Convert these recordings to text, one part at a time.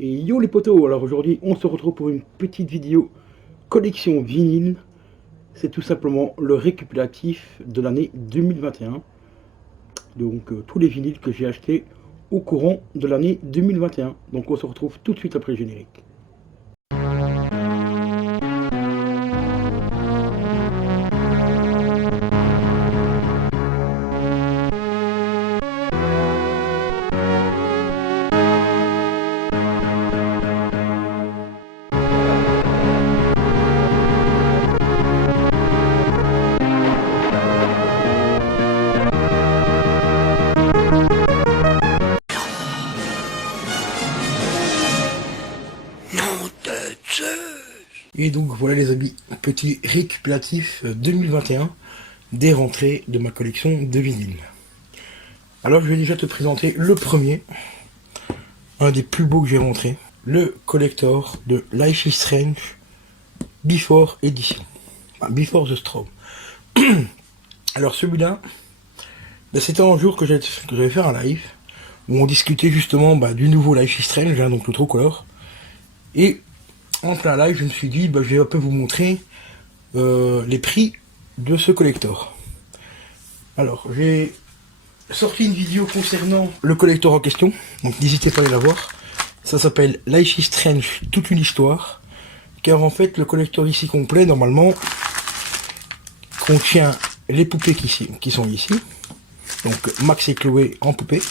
Et yo les potos, alors aujourd'hui on se retrouve pour une petite vidéo collection vinyle. C'est tout simplement le récapitulatif de l'année 2021. Donc tous les vinyles que j'ai achetés au courant de l'année 2021. Donc on se retrouve tout de suite après le générique. Et donc voilà les amis, petit récapitulatif 2021 des rentrées de ma collection de vinyles. Alors je vais déjà te présenter le premier, un des plus beaux que j'ai rentré, le collector de Life is Strange Before Edition, enfin, Before the Storm. Alors celui-là, c'était un jour que j'avais fait un live où on discutait justement du nouveau Life is Strange, donc le True Color. Et en plein live, je me suis dit, je vais un peu vous montrer les prix de ce collector. Alors, j'ai sorti une vidéo concernant le collector en question, donc n'hésitez pas à aller la voir. Ça s'appelle Life is Strange, toute une histoire. Car en fait, le collector ici complet, normalement, contient les poupées qui sont ici. Donc, Max et Chloé en poupée.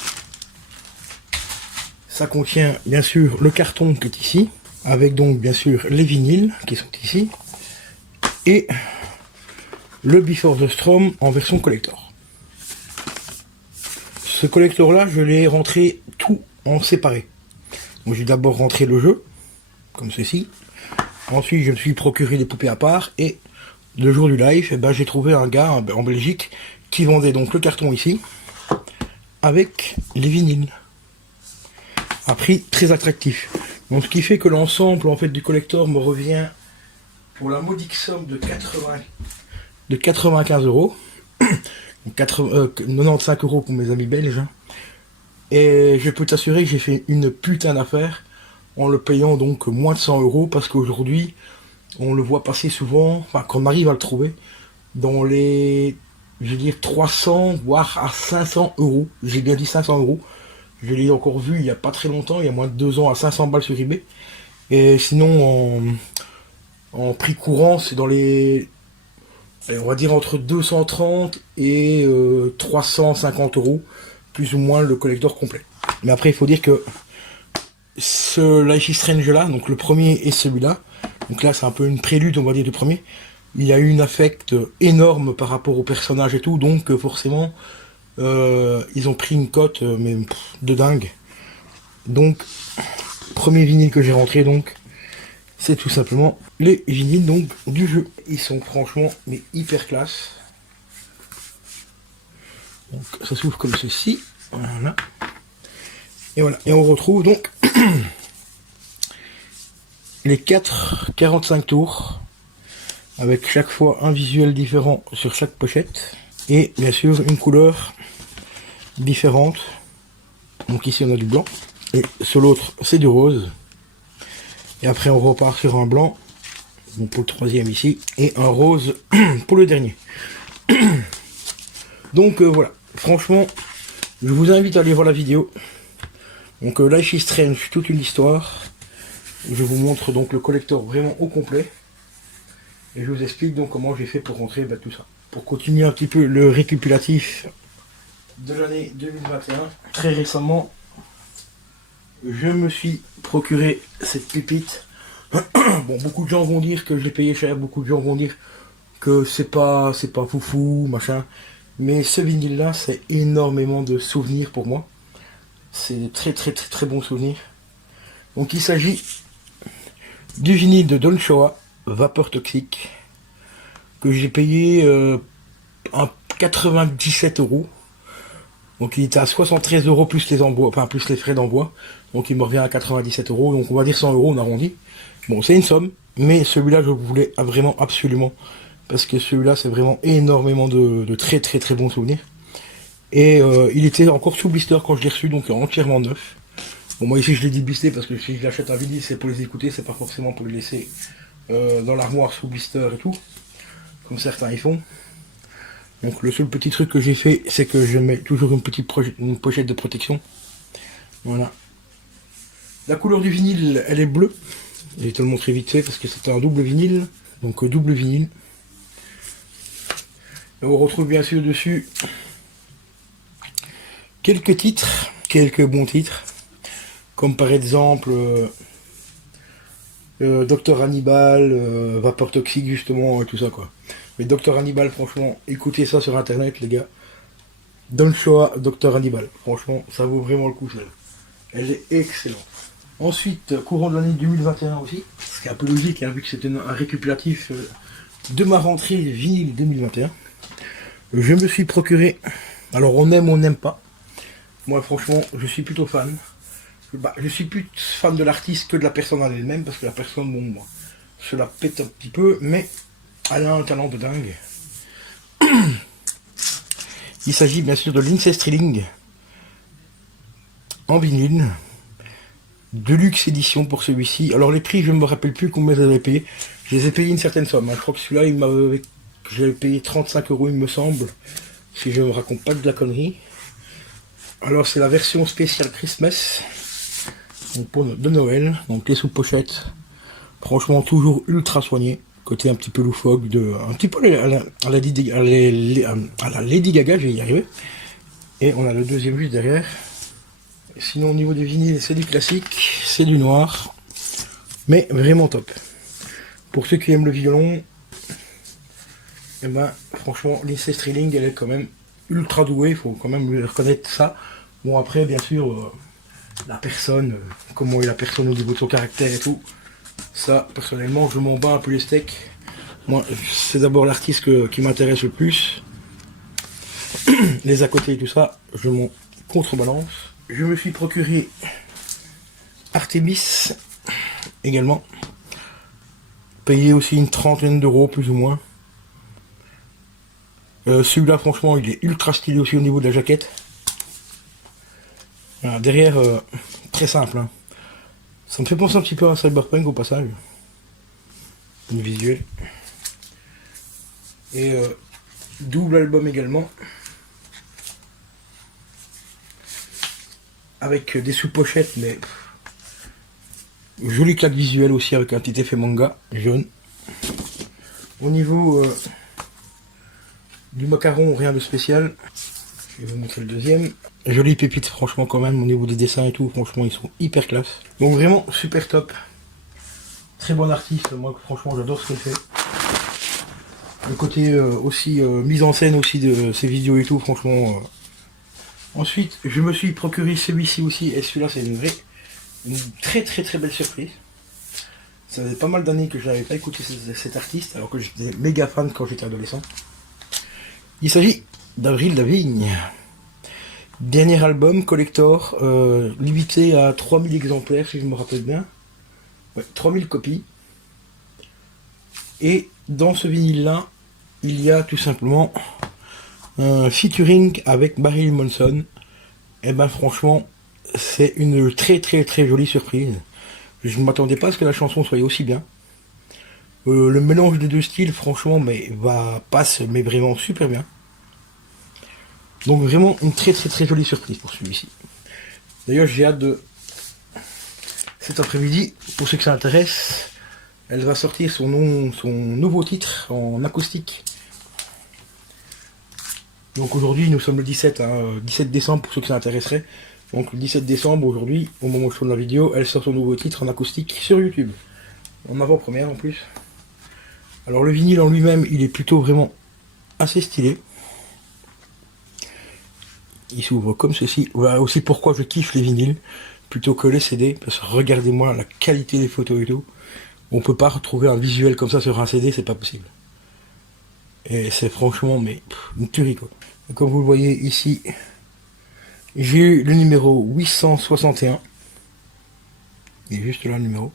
Ça contient, bien sûr, le carton qui est ici. Avec donc bien sûr les vinyles qui sont ici et le Before the Storm en version collector. Ce collector là, je l'ai rentré tout en séparé. Donc j'ai d'abord rentré le jeu comme ceci. Ensuite je me suis procuré des poupées à part et le jour du live, j'ai trouvé un gars en Belgique qui vendait donc le carton ici avec les vinyles à prix très attractif. Donc ce qui fait que l'ensemble en fait du collector me revient pour la modique somme de 95 euros. 95 euros pour mes amis belges. Et je peux t'assurer que j'ai fait une putain d'affaire en le payant donc moins de 100 euros parce qu'aujourd'hui on le voit passer souvent, enfin qu'on arrive à le trouver dans les, je veux dire 300 voire à 500 euros. J'ai bien dit 500 euros. Je l'ai encore vu il n'y a pas très longtemps, il y a moins de 2 ans à 500 balles sur eBay. Et sinon en prix courant c'est dans les, on va dire entre 230 et 350 euros, plus ou moins le collector complet. Mais après il faut dire que ce Life is Strange là, donc le premier et celui-là, donc là c'est un peu une prélude on va dire du premier, il y a eu une affect énorme par rapport au personnage et tout, donc forcément ils ont pris une cote mais de dingue. Donc premier vinyle que j'ai rentré donc c'est tout simplement les vinyles donc du jeu. Ils sont franchement mais hyper classe. Donc ça s'ouvre comme ceci. Voilà. Et voilà. Et on retrouve donc les 45 tours avec chaque fois un visuel différent sur chaque pochette et bien sûr une couleur différentes. Donc ici on a du blanc et sur l'autre c'est du rose et après on repart sur un blanc donc pour le troisième ici et un rose pour le dernier. Donc voilà, franchement je vous invite à aller voir la vidéo. Donc Life is Strange, toute une histoire. Je vous montre donc le collector vraiment au complet et je vous explique donc comment j'ai fait pour rentrer tout ça. Pour continuer un petit peu le récapitulatif de l'année 2021, très récemment je me suis procuré cette pépite. Bon, beaucoup de gens vont dire que je l'ai payé cher, beaucoup de gens vont dire que c'est pas foufou machin, mais ce vinyle là c'est énormément de souvenirs pour moi, c'est de très bons souvenirs. Donc il s'agit du vinyle de Don Shoah Vapeur Toxique que j'ai payé à 97 euros. Donc il était à 73 euros plus les envois, enfin plus les frais d'envoi. Donc il me revient à 97 euros. Donc on va dire 100 euros, on arrondit. Bon, c'est une somme, mais celui-là je voulais vraiment absolument. Parce que celui-là c'est vraiment énormément de très bons souvenirs. Et il était encore sous blister quand je l'ai reçu, donc entièrement neuf. Bon, moi ici je l'ai débisté parce que si j'achète un vinyle, c'est pour les écouter, c'est pas forcément pour les laisser dans l'armoire sous blister et tout, comme certains y font. Donc le seul petit truc que j'ai fait, c'est que je mets toujours une pochette de protection. Voilà. La couleur du vinyle, elle est bleue. Je vais te le montrer vite fait parce que c'est un double vinyle. Donc double vinyle. Et on retrouve bien sûr dessus quelques titres, quelques bons titres. Comme par exemple Docteur Hannibal, Vapeur Toxique justement, et tout ça quoi. Mais Docteur Hannibal, franchement, écoutez ça sur internet les gars. Don Shoah, Docteur Hannibal. Franchement, ça vaut vraiment le coup celle-là. Elle est excellente. Ensuite, courant de l'année 2021 aussi, ce qui est un peu logique hein, vu que c'est un récupératif de ma rentrée vinyle 2021. Je me suis procuré, alors on aime ou on n'aime pas. Moi franchement, je suis plutôt fan. Je suis plus fan de l'artiste que de la personne en elle-même, parce que la personne, bon, moi, je la pète un petit peu, mais elle a un talent de dingue. Il s'agit bien sûr de Lindsey Stirling en vinyle. Deluxe édition pour celui-ci. Alors les prix, je ne me rappelle plus combien j'avais payé. Je les ai payés une certaine somme. Hein. Je crois que celui-là, j'avais payé 35 €, il me semble. Si je ne me raconte pas de la connerie. Alors c'est la version spéciale Christmas. Donc de Noël. Donc les sous-pochettes. Franchement, toujours ultra soigné. Côté un petit peu loufoque. Un petit peu à la Lady Gaga, je vais y arriver. Et on a le deuxième juste derrière. Sinon au niveau des vinyles, c'est du classique, c'est du noir, mais vraiment top. Pour ceux qui aiment le violon, et ben franchement Lindsey Stirling, elle est quand même ultra douée, il faut quand même lui reconnaître ça. Bon après bien sûr la personne, comment est la personne au niveau de son caractère et tout, ça personnellement je m'en bats un peu les steaks. Moi c'est d'abord l'artiste qui m'intéresse le plus. Les à côté et tout ça, je m'en contrebalance. Je me suis procuré Artemis également. Payé aussi une trentaine d'euros plus ou moins. Celui-là franchement il est ultra stylé aussi au niveau de la jaquette. Voilà, derrière, très simple. Hein. Ça me fait penser un petit peu à Cyberpunk au passage. Une visuelle. Et double album également. Avec des sous-pochettes, mais jolie claque visuelle aussi avec un petit effet manga jaune. Au niveau du macaron, rien de spécial. Je vais vous montrer le deuxième. Jolie pépite franchement quand même au niveau des dessins et tout, franchement ils sont hyper classe. Donc vraiment super top. Très bon artiste, moi franchement j'adore ce qu'elle fait. Le côté aussi mise en scène aussi de ses vidéos et tout, franchement. Ensuite, je me suis procuré celui-ci aussi, et celui-là c'est une très belle surprise. Ça faisait pas mal d'années que je n'avais pas écouté cet artiste, alors que j'étais méga fan quand j'étais adolescent. Il s'agit d'Avril Lavigne. Dernier album collector, limité à 3000 exemplaires si je me rappelle bien. Ouais, 3000 copies. Et dans ce vinyle-là, il y a tout simplement un featuring avec Marilyn Manson. Et ben franchement, c'est une très jolie surprise. Je ne m'attendais pas à ce que la chanson soit aussi bien. Le mélange des deux styles, franchement, passe mais vraiment super bien. Donc vraiment une très jolie surprise pour celui-ci. D'ailleurs, j'ai hâte de cet après-midi, pour ceux que ça intéresse, elle va sortir son nouveau titre en acoustique. Donc aujourd'hui, nous sommes le 17 décembre pour ceux que ça intéresserait. Donc le 17 décembre, aujourd'hui, au moment où je tourne la vidéo, elle sort son nouveau titre en acoustique sur YouTube. En avant-première en plus. Alors le vinyle en lui-même, il est plutôt vraiment assez stylé. Il s'ouvre comme ceci. Voilà aussi pourquoi je kiffe les vinyles plutôt que les CD. Parce que regardez-moi la qualité des photos et tout. On peut pas retrouver un visuel comme ça sur un CD, c'est pas possible. Et c'est franchement une tuerie quoi. Et comme vous le voyez ici, j'ai eu le numéro 861. Il est juste là le numéro.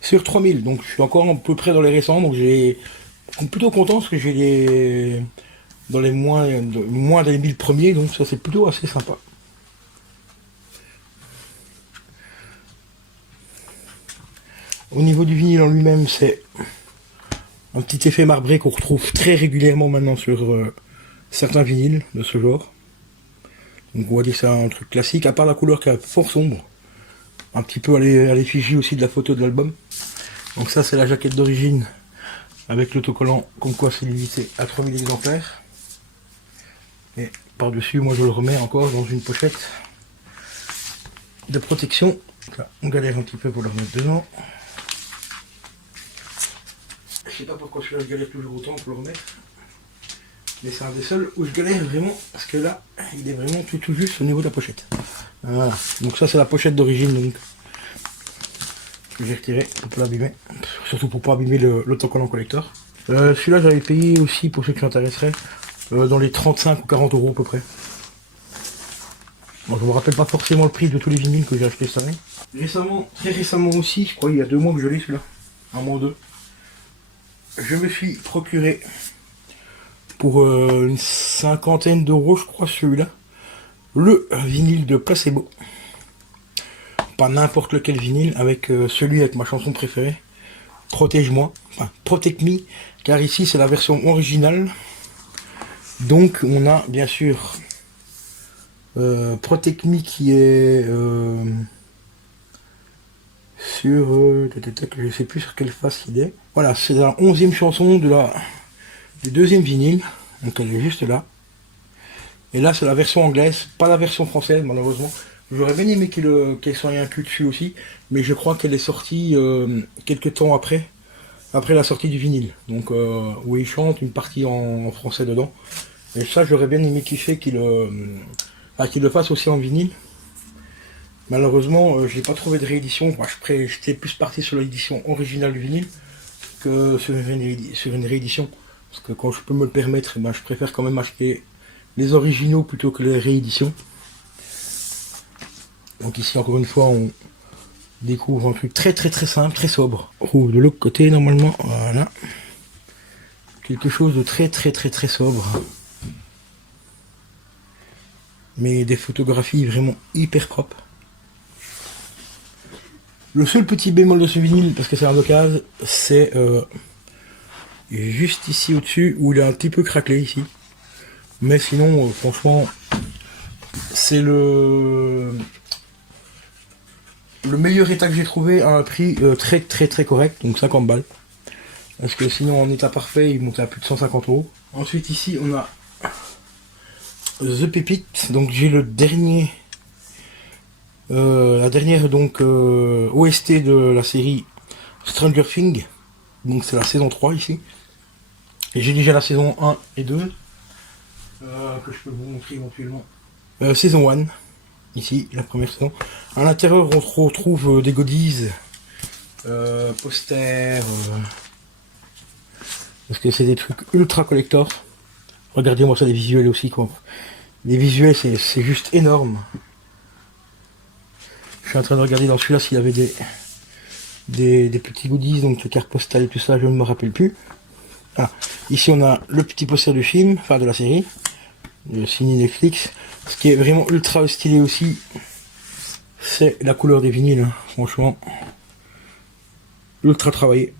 Sur 3000, donc je suis encore à peu près dans les récents, donc je suis plutôt content parce que j'ai dans les moins des 1000 premiers, donc ça c'est plutôt assez sympa. Au niveau du vinyle en lui-même, c'est un petit effet marbré qu'on retrouve très régulièrement maintenant sur certains vinyles de ce genre. Donc on va dire que c'est un truc classique, à part la couleur qui est fort sombre. Un petit peu à l'effigie aussi de la photo de l'album. Donc ça c'est la jaquette d'origine avec l'autocollant comme quoi c'est limité à 3000 exemplaires. Et par-dessus, moi je le remets encore dans une pochette de protection. Là, on galère un petit peu pour le remettre dedans. Je sais pas pourquoi celui-là je galère toujours autant pour le remettre. Mais c'est un des seuls où je galère vraiment, parce que là, il est vraiment tout juste au niveau de la pochette. Voilà, donc ça c'est la pochette d'origine, donc que j'ai retiré pour pas l'abîmer, surtout pour pas abîmer l'autocollant collector. Celui-là j'avais payé aussi, pour ceux qui s'intéresseraient, dans les 35 ou 40 euros à peu près. Bon, je me rappelle pas forcément le prix de tous les vinyles que j'ai acheté cette année. Récemment, très récemment aussi, je crois il y a 2 mois que je l'ai celui-là, un mois ou deux, je me suis procuré pour une cinquantaine d'euros, je crois, celui-là, le vinyle de Placebo. Pas n'importe lequel vinyle, avec celui avec ma chanson préférée, Protège-moi, enfin Protect Me, car ici c'est la version originale. Donc on a bien sûr Protect Me qui est sur, je sais plus sur quelle face il est. Voilà, c'est la 11e chanson du 2e vinyle, donc elle est juste là. Et là c'est la version anglaise, pas la version française malheureusement. J'aurais bien aimé qu'elle soit inclue dessus aussi, mais je crois qu'elle est sortie quelques temps après la sortie du vinyle. Donc où il chante une partie en français dedans. Et ça j'aurais bien aimé qu'il le fasse aussi en vinyle. Malheureusement j'ai pas trouvé de réédition. Moi, j'étais plus parti sur l'édition originale du vinyle que sur une réédition. Parce que quand je peux me le permettre, ben, je préfère quand même acheter les originaux plutôt que les rééditions. Donc ici encore une fois on découvre un truc très simple, très sobre. On rouvre de l'autre côté normalement, voilà. Quelque chose de très sobre. Mais des photographies vraiment hyper propres. Le seul petit bémol de ce vinyle, parce que c'est un d'occasion, c'est juste ici au-dessus où il est un petit peu craquelé ici. Mais sinon, franchement, c'est le meilleur état que j'ai trouvé à un prix très correct, donc 50 balles. Parce que sinon en état parfait il monte à plus de 150 euros. Ensuite ici on a The Pépite, donc j'ai le dernier, la dernière donc OST de la série Stranger Things, donc c'est la saison 3 ici. Et j'ai déjà la saison 1 et 2, que je peux vous montrer éventuellement. Saison 1. Ici, la première saison. À l'intérieur, on retrouve des goodies, posters, parce que c'est des trucs ultra collector. Regardez-moi ça, les visuels aussi, quoi. Les visuels, c'est juste énorme. Je suis en train de regarder dans celui-là s'il y avait des petits goodies, donc les cartes postales et tout ça, je ne me rappelle plus. Ah, ici, on a le petit poster du film, enfin de la série, de signé Netflix. Ce qui est vraiment ultra stylé aussi, c'est la couleur des vinyles, hein. Franchement, ultra travaillé.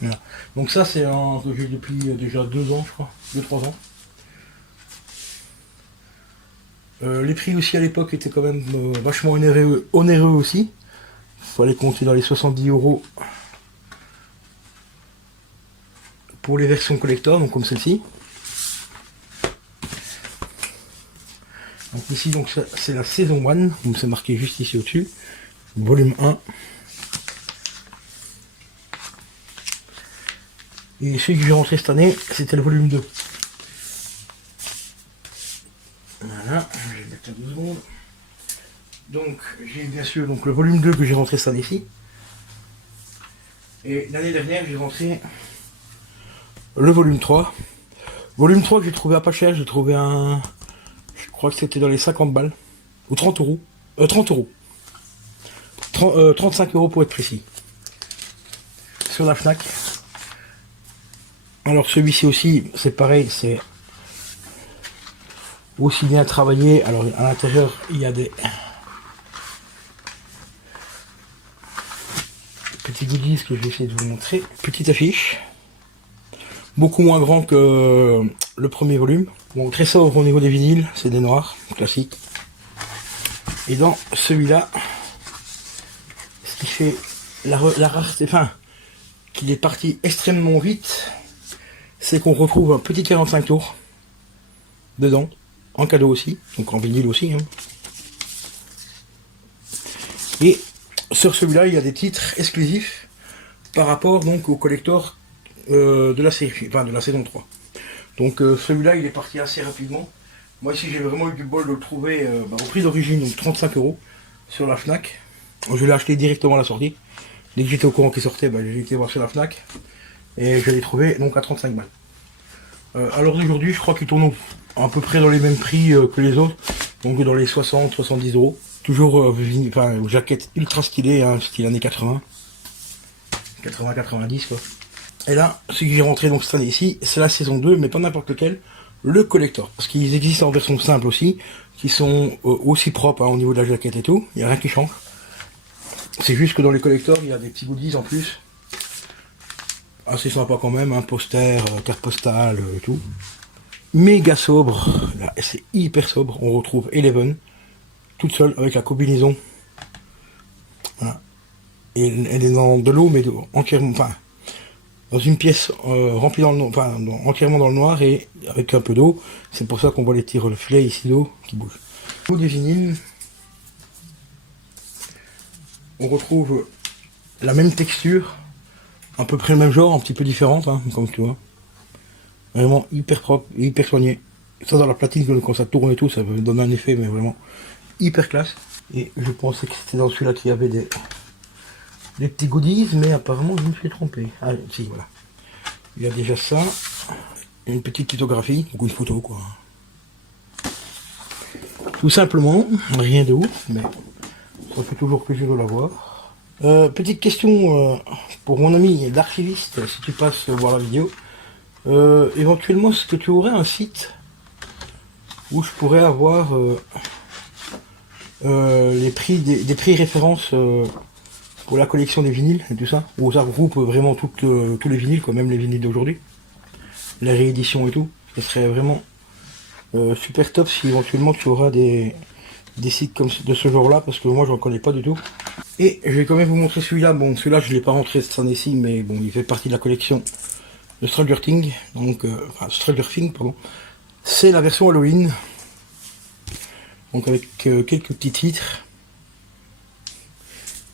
Voilà. Donc ça c'est un que j'ai depuis déjà 2 ans je crois, 2-3 ans. Les prix aussi à l'époque étaient quand même vachement onéreux aussi. Il fallait compter dans les 70 euros pour les versions collector, donc comme celle-ci. Donc ici donc c'est la saison 1, comme c'est marqué juste ici au-dessus, volume 1. Et celui que j'ai rentré cette année, c'était le volume 2. Voilà, je vais mettre à 2 secondes. Donc j'ai bien sûr donc, le volume 2 que j'ai rentré cette année-ci. Et l'année dernière j'ai rentré le volume 3. Volume 3 que j'ai trouvé à pas cher, j'ai trouvé un... Je crois que c'était dans les 50 balles. Ou 30 euros. 30 euros. 35 euros pour être précis. Sur la Fnac. Alors celui-ci aussi, c'est pareil, c'est aussi bien travaillé. Alors à l'intérieur, il y a des petits goodies que je vais essayer de vous montrer. Petite affiche. Beaucoup moins grand que le premier volume. Bon, très sobre au niveau des vinyles, c'est des noirs, classiques. Et dans celui-là, ce qui fait la rareté, enfin, qu'il est parti extrêmement vite, c'est qu'on retrouve un petit 45 tours dedans, en cadeau aussi, donc en vinyle aussi. Hein. Et sur celui-là, il y a des titres exclusifs par rapport donc au collector de la série, enfin de la saison 3. Donc celui-là, il est parti assez rapidement. Moi ici, j'ai vraiment eu du bol de le trouver au prix d'origine, donc 35 € sur la Fnac. Je l'ai acheté directement à la sortie. Dès que j'étais au courant qu'il sortait, j'ai été voir sur la Fnac et je l'ai trouvé donc à 35 balles. Alors d'aujourd'hui, je crois qu'il tourne à peu près dans les mêmes prix que les autres, donc dans les 60-70 €. Toujours jaquette ultra stylée, hein, style années 80, 80-90 quoi. Et là, ce que j'ai rentré donc cette année ici, c'est la saison 2, mais pas n'importe lequel, le collector. Parce qu'ils existent en version simple aussi, qui sont aussi propres hein, au niveau de la jaquette et tout, il n'y a rien qui change. C'est juste que dans les collectors, il y a des petits goodies en plus. Assez sympa quand même, un poster, carte postale et tout. Méga sobre, là c'est hyper sobre, on retrouve Eleven, toute seule avec la combinaison. Voilà. Et elle est dans de l'eau, mais entièrement, enfin, dans une pièce remplie dans le noir, enfin, entièrement dans le noir et avec un peu d'eau. C'est pour ça qu'on voit les petits reflets ici d'eau qui bougent. Au niveau des vinyles, on retrouve la même texture, à peu près le même genre, un petit peu différente, hein, comme tu vois. Vraiment hyper propre, hyper soigné. Ça dans la platine, quand ça tourne et tout, ça donne un effet, mais vraiment hyper classe. Et je pensais que c'était dans celui-là qu'il y avait des petits goodies, mais apparemment je me suis trompé. Ah si, voilà. Il y a déjà ça, une petite lithographie, donc une photo quoi. Tout simplement, rien de ouf, mais ça fait toujours plaisir de l'avoir. Petite question pour mon ami l'archiviste, si tu passes voir la vidéo. Éventuellement, est-ce que tu aurais un site où je pourrais avoir les prix des prix références pour la collection des vinyles et tout ça, où ça regroupe vraiment tous les vinyles, quoi, même les vinyles d'aujourd'hui, la réédition et tout. Ce serait vraiment super top si éventuellement tu auras des sites comme de ce genre là, parce que moi j'en connais pas du tout. Et je vais quand même vous montrer celui-là. Bon, celui-là je l'ai pas rentré cette année-ci, mais bon, il fait partie de la collection de Stranger Things, donc enfin Stranger Things pardon. C'est la version Halloween, donc avec quelques petits titres.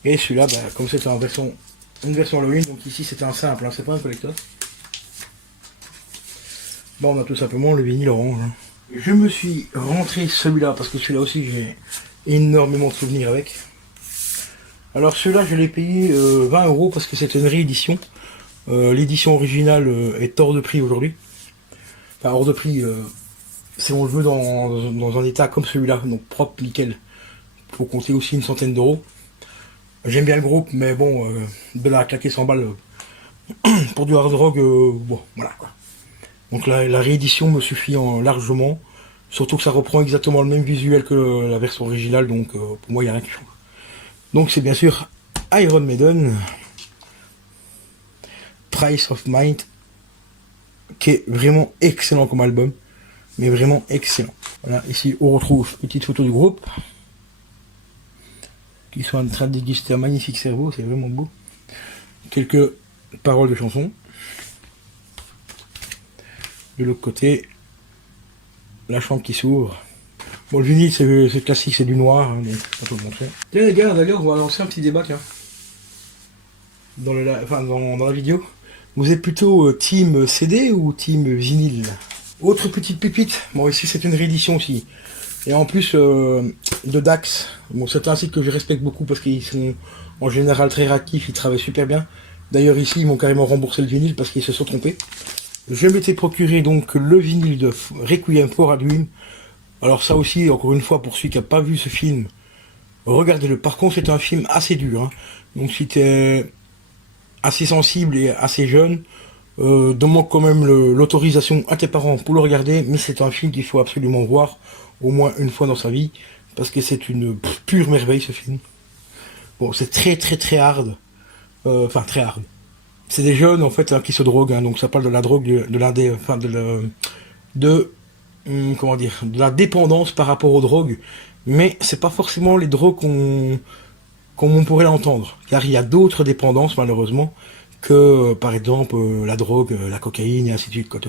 Et celui-là, comme c'est une version Halloween, donc ici c'était un simple, hein, c'est pas un collector. Bon, on a tout simplement le vinyle orange. Hein. Je me suis rentré celui-là parce que celui-là aussi j'ai énormément de souvenirs avec. Alors celui-là je l'ai payé 20 € parce que c'est une réédition. L'édition originale est hors de prix aujourd'hui. Enfin hors de prix, si on le veut dans un état comme celui-là, donc propre, nickel. Faut compter aussi une centaine d'euros. J'aime bien le groupe, mais bon, de la claquer 100 balles pour du hard rock, bon, voilà quoi. Donc la réédition me suffit largement, surtout que ça reprend exactement le même visuel que la version originale, donc pour moi il n'y a rien qui change. Donc c'est bien sûr Iron Maiden, Price of Mind, qui est vraiment excellent comme album, mais vraiment excellent. Voilà, ici on retrouve une petite photo du groupe, qui sont en train de déguster un magnifique cerveau, c'est vraiment beau. Quelques paroles de chansons. De l'autre côté, la chambre qui s'ouvre. Bon, le vinyle, c'est classique, c'est du noir, hein, donc on peut le montrer. Tiens les gars, d'ailleurs, on va lancer un petit débat, tiens. Dans la vidéo. Vous êtes plutôt team CD ou team vinyle? Autre petite pépite, bon ici c'est une réédition aussi. Et en plus de Dax, bon c'est un site que je respecte beaucoup parce qu'ils sont en général très réactifs, ils travaillent super bien. D'ailleurs ici ils m'ont carrément remboursé le vinyle parce qu'ils se sont trompés. Je m'étais procuré donc le vinyle de Requiem for a Dream. Alors ça aussi, encore une fois, pour celui qui n'a pas vu ce film, regardez-le. Par contre c'est un film assez dur, hein. Donc si t'es assez sensible et assez jeune, demande quand même l'autorisation à tes parents pour le regarder, mais c'est un film qu'il faut absolument voir au moins une fois dans sa vie, parce que c'est une pure merveille ce film. Bon, c'est très très très hard, enfin très hard. C'est des jeunes en fait hein, qui se droguent, hein, donc ça parle de la drogue, de l'indé, enfin comment dire, de la dépendance par rapport aux drogues, mais c'est pas forcément les drogues comme on pourrait l'entendre, car il y a d'autres dépendances malheureusement que par exemple la drogue, la cocaïne et ainsi de suite. Quoi.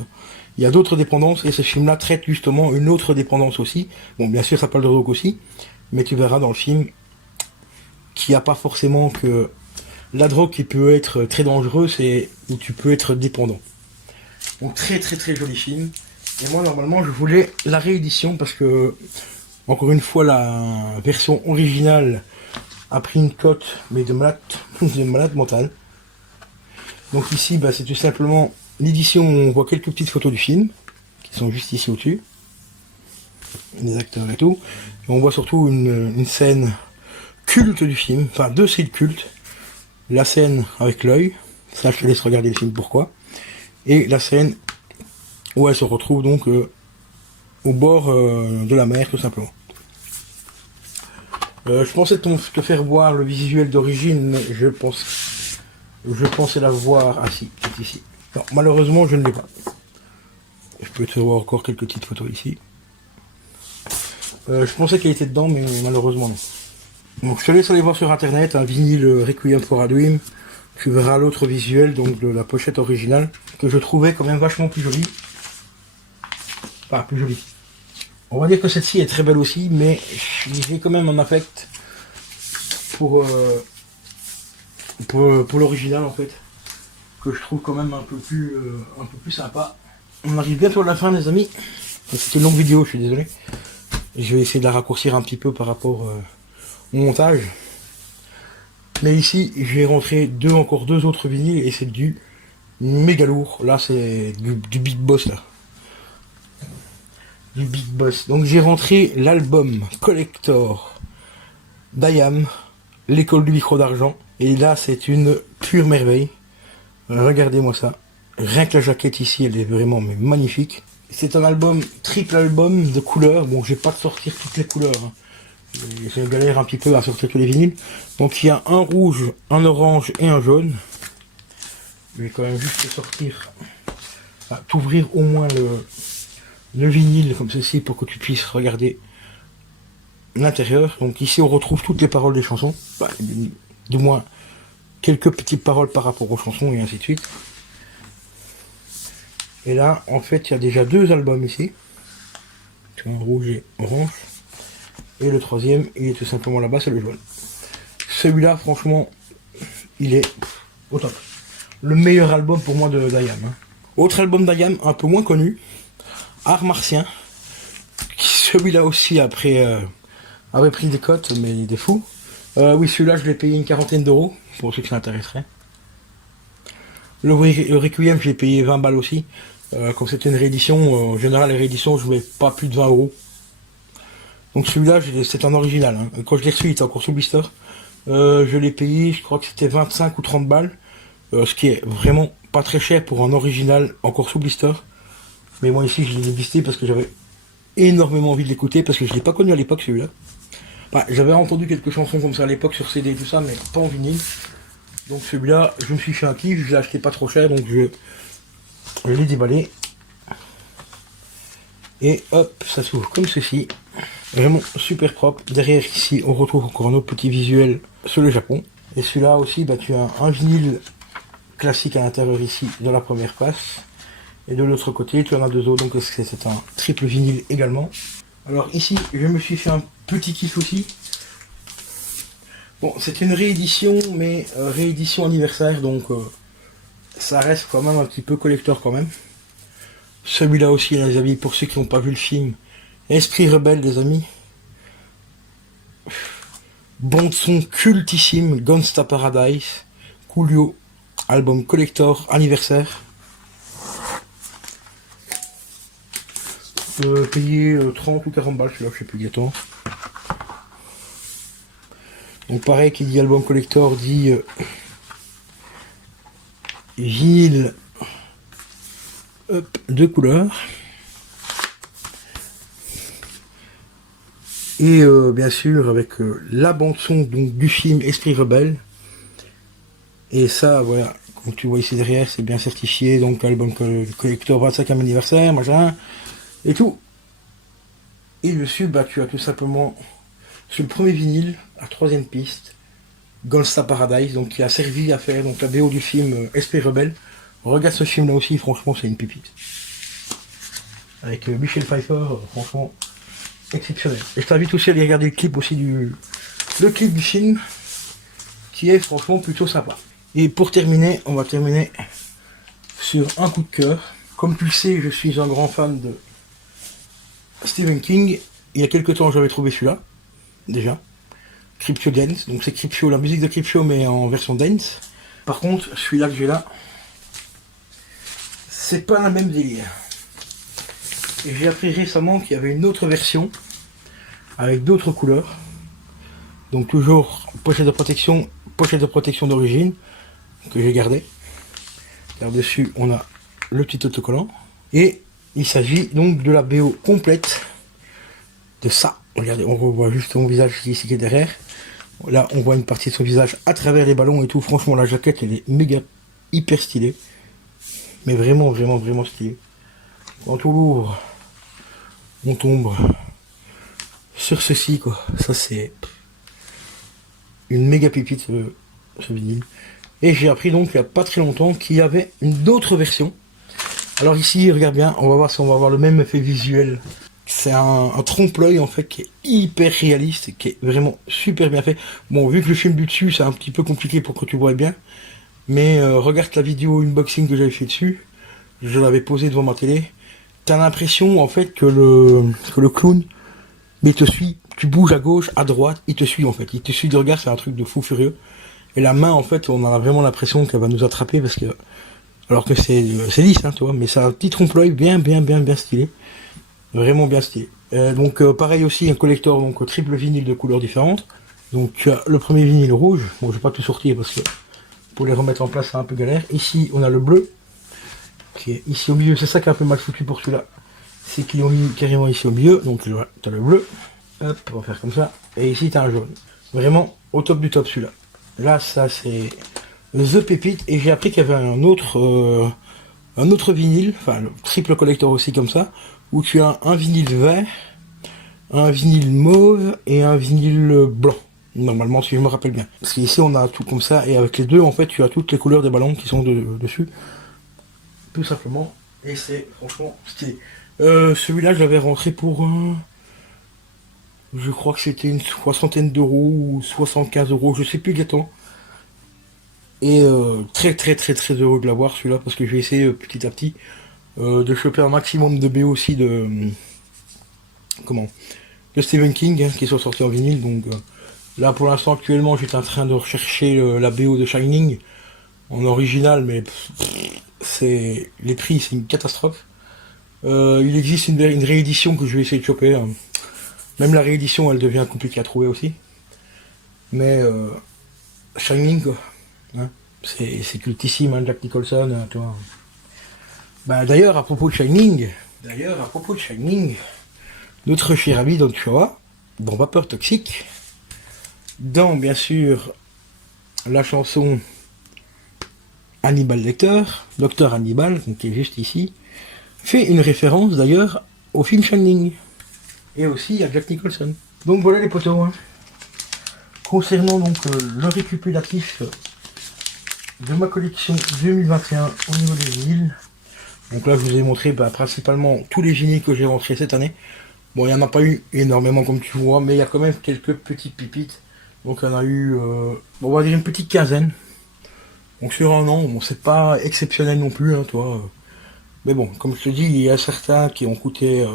Il y a d'autres dépendances et ce film-là traite justement une autre dépendance aussi. Bon, bien sûr, ça parle de drogue aussi, mais tu verras dans le film qu'il n'y a pas forcément que la drogue qui peut être très dangereuse et où tu peux être dépendant. Donc très très très joli film. Et moi normalement je voulais la réédition parce que encore une fois la version originale a pris une cote mais de malade mentale. Donc ici bah, c'est tout simplement l'édition où on voit quelques petites photos du film qui sont juste ici au-dessus. Les acteurs et tout. Et on voit surtout une scène culte du film, enfin deux scènes cultes. La scène avec l'œil, ça je te laisse regarder le film pourquoi, et la scène où elle se retrouve donc au bord de la mer tout simplement. Je pensais te faire voir le visuel d'origine, mais je pensais la voir, ah si, c'est ici. Non, malheureusement je ne l'ai pas. Je peux te voir encore quelques petites photos ici. Je pensais qu'elle était dedans, mais malheureusement non. Donc je te laisse aller voir sur internet un vinyle Requiem for a Dream. Tu verras l'autre visuel, donc de la pochette originale, que je trouvais quand même vachement plus jolie. Enfin, plus jolie. On va dire que celle-ci est très belle aussi, mais j'ai quand même un affect pour l'original en fait, que je trouve quand même un peu plus sympa. On arrive bientôt à la fin les amis. C'était une longue vidéo, je suis désolé. Je vais essayer de la raccourcir un petit peu par rapport au montage. Mais ici, j'ai rentré encore deux autres vinyles et c'est du méga lourd. Là, c'est du Big Boss là. Du Big Boss. Donc j'ai rentré l'album collector d'IAM, l'école du micro d'argent. Et là, c'est une pure merveille. Regardez-moi ça. Rien que la jaquette ici, elle est vraiment mais magnifique. C'est un album, triple album de couleurs. Bon, je vais pas te sortir toutes les couleurs. Hein. Je galère un petit peu à sortir tous les vinyles. Donc il y a un rouge, un orange et un jaune. Je vais quand même juste te sortir, enfin, t'ouvrir au moins le vinyle comme ceci pour que tu puisses regarder l'intérieur. Donc ici on retrouve toutes les paroles des chansons. Bah, du moins quelques petites paroles par rapport aux chansons et ainsi de suite. Et là en fait il y a déjà deux albums ici. Tu vois, rouge et orange. Et le troisième, il est tout simplement là-bas, c'est le jaune. Celui-là, franchement, il est au top. Le meilleur album pour moi de d'IAM. Hein. Autre album d'IAM, un peu moins connu, Art Martien. Celui-là aussi avait pris des cotes, mais des fous. Oui, celui-là, je l'ai payé une quarantaine d'euros, pour ceux qui s'intéresseraient. Le Requiem, je l'ai payé 20 balles aussi. Comme c'était une réédition, en général, les rééditions, je ne mets pas plus de 20 euros. Donc celui-là, c'est un original. Hein. Quand je l'ai reçu, il était encore sous blister. Je l'ai payé, je crois que c'était 25 ou 30 balles. Ce qui est vraiment pas très cher pour un original encore sous blister. Mais moi ici, je l'ai déblisté parce que j'avais énormément envie de l'écouter. Parce que je l'ai pas connu à l'époque celui-là. Enfin, j'avais entendu quelques chansons comme ça à l'époque sur CD et tout ça, mais pas en vinyle. Donc celui-là, je me suis fait un kiff. Je l'ai acheté pas trop cher, donc je l'ai déballé. Et hop, ça s'ouvre comme ceci. Vraiment super propre. Derrière ici, on retrouve encore un autre petit visuel sur le Japon. Et celui-là aussi, bah, tu as un vinyle classique à l'intérieur ici, dans la première passe. Et de l'autre côté, tu en as deux autres, donc c'est un triple vinyle également. Alors ici, je me suis fait un petit kiff aussi. Bon, c'est une réédition, mais réédition anniversaire, donc ça reste quand même un petit peu collector quand même. Celui-là aussi, les amis, pour ceux qui n'ont pas vu le film, Esprit Rebelle, les amis. Bande son cultissime, Gangsta Paradise, Coolio, album collector anniversaire. Payer 30 ou 40 balles, celui-là, je sais plus exactement. Donc pareil, qui dit album collector dit vinyle de couleur. Et bien sûr avec la bande son donc, du film Esprit Rebelle. Et ça, voilà, comme tu vois ici derrière, c'est bien certifié, donc album collector 25e anniversaire, machin, et tout. Et dessus, bah, tu as tout simplement, sur le premier vinyle, la troisième piste, Gangsta Paradise, donc qui a servi à faire donc la BO du film Esprit Rebelle. Regarde ce film là aussi, franchement c'est une pépite. Avec Michel Pfeiffer, franchement exceptionnel. Et je t'invite aussi à aller regarder le clip aussi le clip du film, qui est franchement plutôt sympa. Et pour terminer, on va terminer sur un coup de cœur. Comme tu le sais, je suis un grand fan de Stephen King. Il y a quelques temps j'avais trouvé celui-là, déjà. Crypto Dance, donc c'est Crypto, la musique de Crypto mais en version dance. Par contre, celui-là que j'ai là, c'est pas la même délire. Et j'ai appris récemment qu'il y avait une autre version avec d'autres couleurs. Donc toujours pochette de protection d'origine que j'ai gardé. Là-dessus, on a le petit autocollant. Et il s'agit donc de la BO complète de ça. Regardez, on revoit juste mon visage ici qui est derrière. Là, on voit une partie de son visage à travers les ballons et tout. Franchement, la jaquette, elle est méga, hyper stylée. Mais vraiment, vraiment, vraiment stylée. Quand on l'ouvre, on tombe sur ceci, quoi. Ça, c'est une méga pépite, ce vinyle. Et j'ai appris donc, il n'y a pas très longtemps, qu'il y avait une autre version. Alors ici, regarde bien, on va voir si on va avoir le même effet visuel. C'est un trompe-l'œil en fait qui est hyper réaliste et qui est vraiment super bien fait. Bon, vu que je filme du dessus, c'est un petit peu compliqué pour que tu vois bien. Mais regarde la vidéo unboxing que j'avais fait dessus. Je l'avais posé devant ma télé. T'as l'impression en fait que le clown, mais il te suit. Tu bouges à gauche, à droite, il te suit en fait. Il te suit de regard, c'est un truc de fou furieux. Et la main en fait, on a vraiment l'impression qu'elle va nous attraper parce que, alors que c'est lisse, hein, tu vois, mais c'est un petit trompe-l'œil bien stylé. Vraiment bien stylé. Donc pareil aussi, un collector, donc triple vinyle de couleurs différentes. Donc tu as le premier vinyle rouge. Bon, je vais pas tout sortir parce que pour les remettre en place c'est un peu galère. Ici on a le bleu qui est ici au milieu. C'est ça qui est un peu mal foutu pour celui-là. C'est qu'ils l'ont mis carrément ici au milieu. Donc voilà, tu as le bleu. Hop, on va faire comme ça. Et ici tu as un jaune. Vraiment au top du top celui-là. Là ça c'est The Pépite. Et j'ai appris qu'il y avait un autre vinyle, enfin le triple collector aussi comme ça, où tu as un vinyle vert, un vinyle mauve et un vinyle blanc. Normalement, si je me rappelle bien. Parce qu'ici, on a tout comme ça, et avec les deux, en fait, tu as toutes les couleurs des ballons qui sont dessus. Tout simplement. Et c'est franchement stylé. Celui-là, je l'avais rentré pour je crois que c'était une soixantaine d'euros ou 75 euros, je sais plus exactement. Et très heureux de l'avoir celui-là parce que je vais essayer petit à petit de choper un maximum de BO aussi de Stephen King hein, qui sont sortis en vinyle. Donc là pour l'instant actuellement j'étais en train de rechercher la BO de Shining en original, mais c'est les prix c'est une catastrophe. Il existe une réédition que je vais essayer de choper. Hein. Même la réédition elle devient compliquée à trouver aussi. Mais Shining quoi. Hein. C'est cultissime, hein, Jack Nicholson, tu vois. Bah, d'ailleurs, à propos de Shining, notre cher ami Don Chua, bon vapeur toxique, dans bien sûr la chanson Hannibal Lecter, Docteur Hannibal, qui est juste ici, fait une référence d'ailleurs au film Shining et aussi à Jack Nicholson. Donc voilà les potos. Hein. Concernant donc le récapitulatif de ma collection 2021 au niveau des vinyles. Donc là je vous ai montré principalement tous les vinyles que j'ai rentrés cette année. Bon il n'y en a pas eu énormément comme tu vois, mais il y a quand même quelques petites pépites. Donc il y en a eu, on va dire une petite quinzaine. Donc sur un an, bon c'est pas exceptionnel non plus, hein, toi. Mais bon, comme je te dis, il y a certains qui ont coûté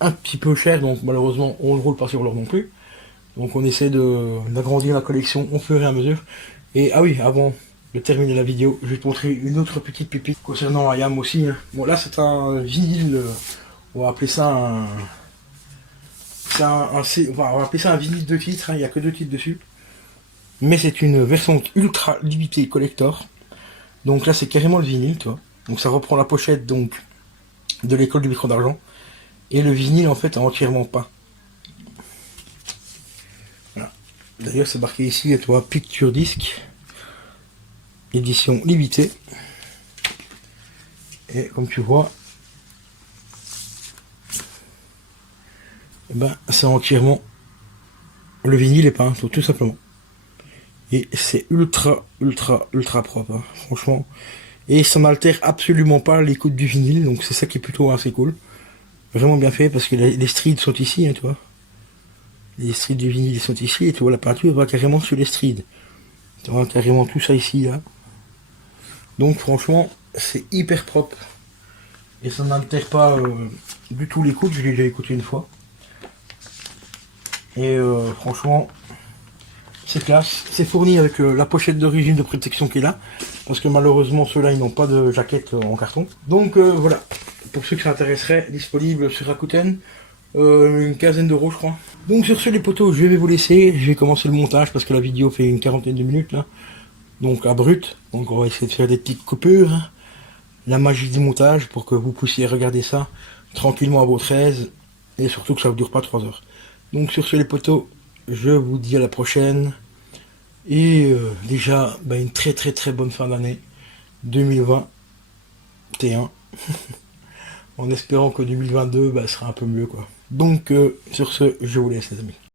un petit peu cher, donc malheureusement on ne roule pas sur l'or non plus. Donc on essaie d'agrandir la collection au fur et à mesure. Et ah oui, avant de terminer la vidéo, je vais te montrer une autre petite pépite concernant IAM aussi. Hein. Bon là c'est un vinyle, on va appeler ça un... on va appeler ça un vinyle de titres, hein. Il n'y a que 2 titres dessus. Mais c'est une version ultra limitée collector. Donc là c'est carrément le vinyle, tu vois. Donc ça reprend la pochette donc de l'école du micro d'argent. Et le vinyle en fait a entièrement peint. Voilà. D'ailleurs c'est marqué ici, tu vois, Picture Disc. édition limitée. Et comme tu vois, eh ben, c'est entièrement le vinyle est peint, tout simplement. Et c'est ultra propre, hein, franchement. Et ça n'altère absolument pas l'écoute du vinyle, donc c'est ça qui est plutôt assez cool. Vraiment bien fait, parce que les strides sont ici, hein, tu vois. Les strides du vinyle sont ici, et tu vois, la peinture va carrément sur les strides. Tu vois, carrément tout ça ici, là. Donc franchement, c'est hyper propre. Et ça n'altère pas du tout l'écoute, je l'ai déjà écouté une fois. Et franchement, c'est classe. C'est fourni avec la pochette d'origine de protection qui est là. Parce que malheureusement, ceux-là, ils n'ont pas de jaquette en carton. Donc voilà, pour ceux que ça intéresserait, disponible sur Rakuten. Une quinzaine d'euros, je crois. Donc sur ce, les potos, je vais vous laisser. Je vais commencer le montage parce que la vidéo fait une quarantaine de minutes, là. Donc à brut. Donc on va essayer de faire des petites coupures. La magie du montage pour que vous puissiez regarder ça tranquillement à votre aise. Et surtout que ça ne dure pas 3 heures. Donc sur ce, les potos, je vous dis à la prochaine. Et déjà, une très bonne fin d'année 2021. En espérant que 2022 sera un peu mieux, quoi. Donc sur ce, je vous laisse, les amis.